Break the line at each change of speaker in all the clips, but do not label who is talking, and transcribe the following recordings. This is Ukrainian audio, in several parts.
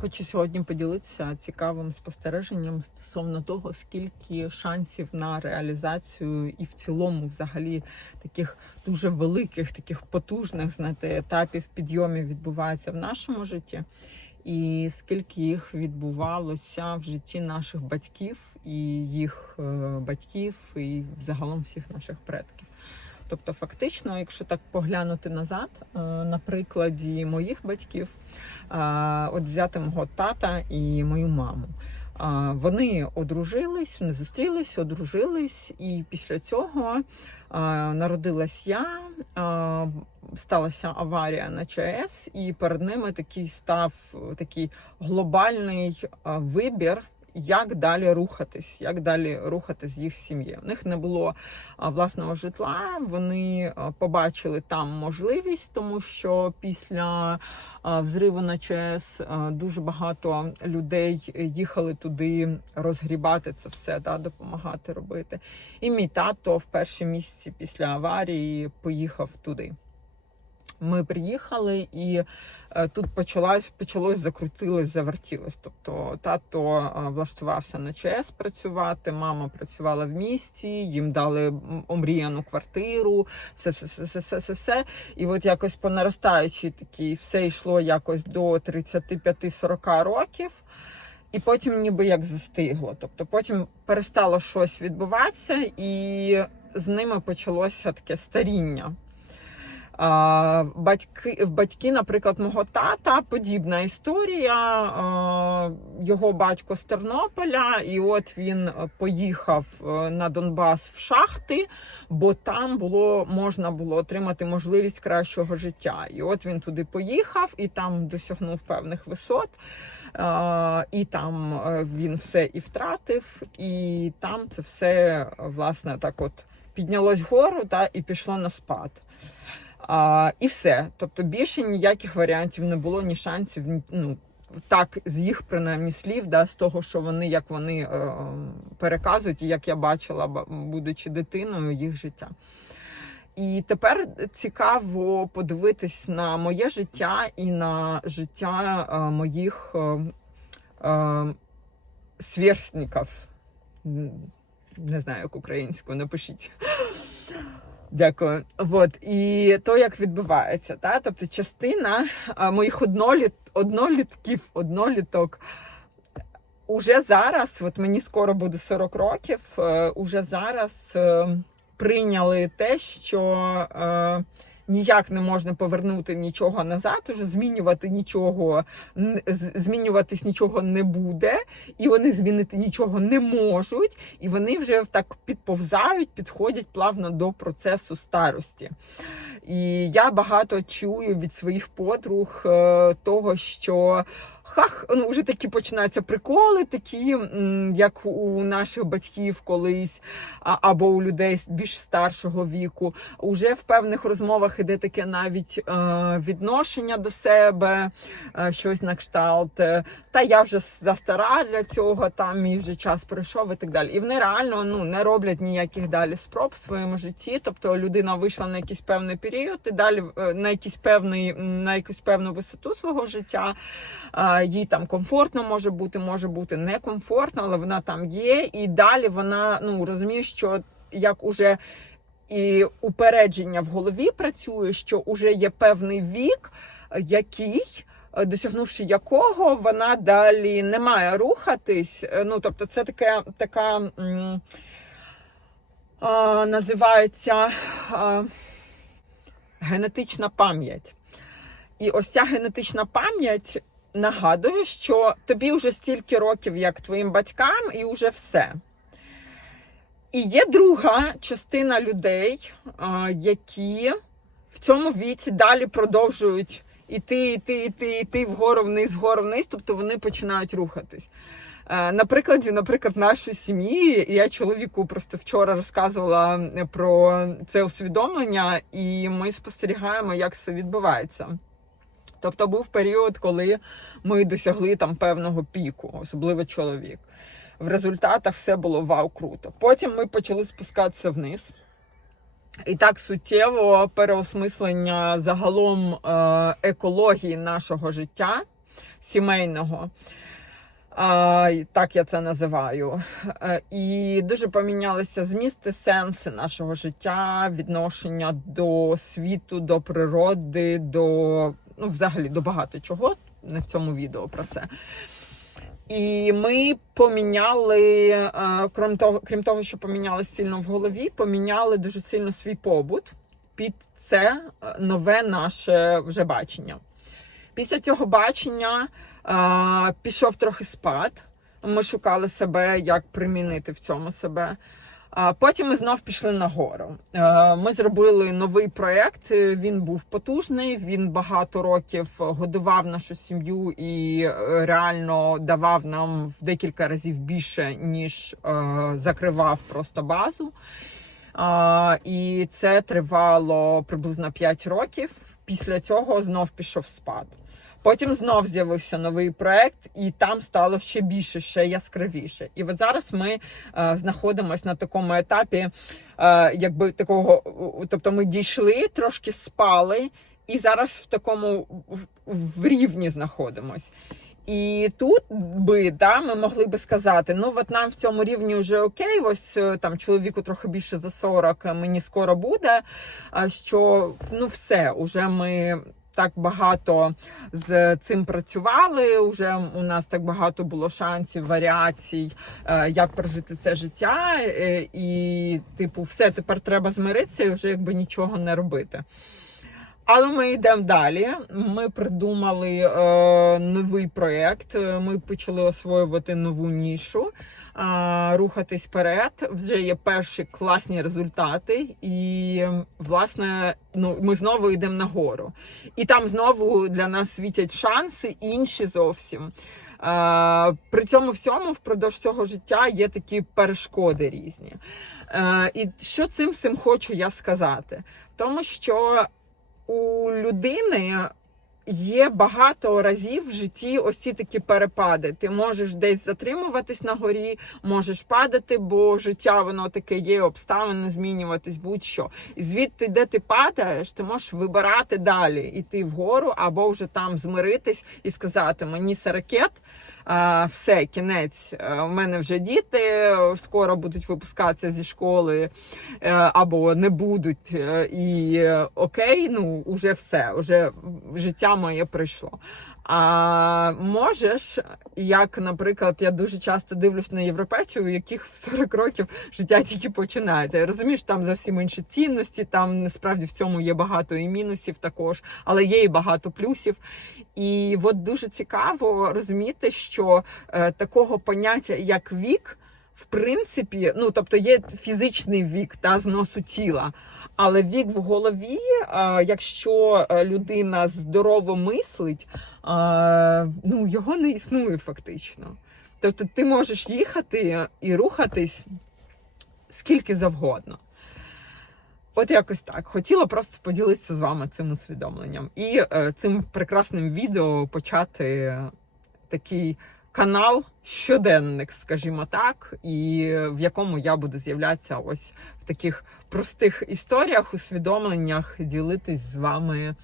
Хочу сьогодні поділитися цікавим спостереженням стосовно того, скільки шансів на реалізацію і в цілому, взагалі, таких дуже великих, таких потужних знаєте, етапів підйомів відбувається в нашому житті, і скільки їх відбувалося в житті наших батьків і їх е, батьків, і взагалом всіх наших предків. Тобто, фактично, якщо так поглянути назад, е, на прикладі моїх батьків, е, от взяти мого тата і мою маму. Е, Вони одружились, вони зустрілись, одружились, і після цього народилась я, сталася аварія на ЧАЕС, і перед ними такий став такий глобальний вибір. Як далі рухатись, як далі рухатись їх сім'єю? У них не було власного житла. Вони побачили там можливість, тому що після взриву на ЧАЕС дуже багато людей їхали туди розгрібати це все, да, допомагати робити. І мій тато в перші місяці після аварії поїхав туди. Ми приїхали і е, тут почалось, почалось закрутилось, завертілось. Тобто тато е, влаштувався на ЧС працювати, мама працювала в місті, їм дали омріяну квартиру, все, все, все, все, все, все, все. І от якось по наростаючій такій все йшло якось до 35-40 років. І потім ніби як застигло. Тобто потім перестало щось відбуватися, і з ними почалося таке старіння. Батьки, батьки, наприклад, мого тата подібна історія. Його батько з Тернополя, і от він поїхав е, на Донбас в шахти, бо там було можна було отримати можливість кращого життя. І от він туди поїхав і там досягнув певних висот. І там е, він все і втратив, і там це все власне так от піднялось вгору та, і пішло на спад. А, і все. Тобто більше ніяких варіантів не було, ні шансів. Ну, так, з їх принаймні слів, да, з того, що вони, як вони е, переказують, і як я бачила, будучи дитиною, їх життя. І тепер цікаво подивитись на моє життя і на життя е, моїх е, е, сверстників. Не знаю, як українською, напишіть. Дякую. От і то, як відбувається, та тобто частина моїх одноліт, однолітків, одноліток. Уже зараз, от мені скоро буде 40 років, е, уже зараз е, прийняли те, що е, ніяк не можна повернути нічого назад, уже змінювати нічого, змінюватись нічого не буде, і вони змінити нічого не можуть, і вони вже так підповзають, підходять плавно до процесу старості. І я багато чую від своїх подруг е, того, що хах, ну вже такі починаються приколи, такі, як у наших батьків колись, або у людей більш старшого віку. Уже в певних розмовах іде таке навіть е, відношення до себе, е, щось на кшталт. е, Та я вже застара для цього, там мій вже час пройшов і так далі. І вони реально ну не роблять ніяких далі спроб в своєму житті. Тобто людина вийшла на якийсь певний період, і далі на якийсь певний на якусь певну висоту свого життя. Їй там комфортно може бути, може бути некомфортно, але вона там є. І далі вона ну розуміє, що як уже і упередження в голові працює, що уже є певний вік, який. Досягнувши якого вона далі не має рухатись. Ну тобто, це таке така а, називається а, генетична пам'ять. І ось ця генетична пам'ять нагадує, що тобі вже стільки років, як твоїм батькам, і вже все. І є друга частина людей, які в цьому віці далі продовжують іти, іти, іти, іти вгору вниз, вгору вниз, тобто вони починають рухатись. Е, На прикладі, наприклад, нашої сім'ї, я чоловіку просто вчора розказувала про це усвідомлення, і ми спостерігаємо, як це відбувається. Тобто був період, коли ми досягли там певного піку, особливо чоловік. В результатах все було вау круто. Потім ми почали спускатися вниз. І так суттєво переосмислення загалом е, екології нашого життя сімейного. А, так я це називаю. Е, І дуже помінялися змісти, сенси нашого життя, відношення до світу, до природи, до ну, взагалі до багато чого. Не в цьому відео про це. І ми поміняли, е, крім того, крім того, що поміняли сильно в голові, поміняли дуже сильно свій побут під це е, нове наше вже бачення. Після цього бачення е, пішов трохи спад. Ми шукали себе, як примінити в цьому себе. Потім ми знов пішли нагору. Е, Ми зробили новий проєкт. Він був потужний. Він багато років годував нашу сім'ю і е, реально давав нам в декілька разів більше, ніж е, закривав просто базу. І це тривало приблизно 5 років. Після цього знов пішов спад. Потім знов з'явився новий проект, і там стало ще більше, ще яскравіше. І от зараз ми е, знаходимося на такому етапі, е, якби такого, е, тобто ми дійшли, трошки спали, і зараз в такому в, в рівні знаходимось. І тут би да, ми могли би сказати: ну от нам в цьому рівні вже окей, ось е, там чоловіку трохи більше за 40, мені скоро буде. А що ну все, уже ми. Так багато з цим працювали. Уже у нас так багато було шансів, варіацій, е, як прожити це життя, е, і, типу, все тепер треба змиритися і вже якби нічого не робити. Але ми йдемо далі. Ми придумали е, новий проєкт. Ми почали освоювати нову нішу, рухатись вперед. Вже є перші класні результати, і власне, ну ми знову йдемо нагору. І там знову для нас світять шанси, інші зовсім. При цьому всьому впродовж цього життя є такі перешкоди різні. І що цим всім хочу я сказати? Тому що у людини є багато разів в житті ось ці такі перепади. Ти можеш десь затримуватись на горі, можеш падати, бо життя воно таке є, обставини змінюватись, будь-що. І звідти, де ти падаєш, ти можеш вибирати далі, іти вгору або вже там змиритись і сказати мені саракет. Все, кінець. У мене вже діти скоро будуть випускатися зі школи е, або не будуть. е, І е, окей, ну вже все, вже життя моє прийшло. А можеш, як, наприклад, я дуже часто дивлюсь на європейців, у яких в 40 років життя тільки починається. Я розумію, що там зовсім інші цінності, там насправді в цьому є багато і мінусів також, але є і багато плюсів. І от дуже цікаво розуміти, що е, такого поняття, як вік, в принципі, ну тобто є фізичний вік та зносу тіла. Але вік в голові, якщо е, людина здорово мислить, ну його не існує фактично. Тобто ти можеш їхати і рухатись скільки завгодно. От якось так. Хотіла просто поділитися з вами цим усвідомленням і е, цим прекрасним відео почати такий канал щоденник, скажімо так, і в якому я буду з'являтися ось в таких простих історіях, усвідомленнях, ділитись з вами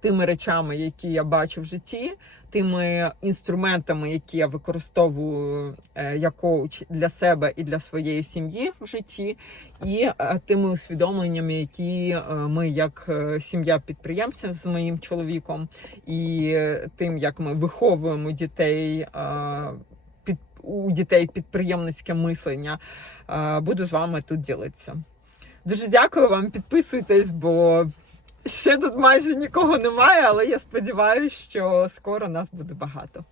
тими речами, які я бачу в житті, тими інструментами, які я використовую е, як коуч для себе і для своєї сім'ї в житті, і е, тими усвідомленнями, які е, ми, як е, сім'я підприємців з моїм чоловіком, і е, тим, як ми виховуємо дітей. е, у дітей підприємницьке мислення. Е, Буду з вами тут ділитися. Дуже дякую вам, підписуйтесь, бо ще тут майже нікого немає, але я сподіваюся, що скоро нас буде багато.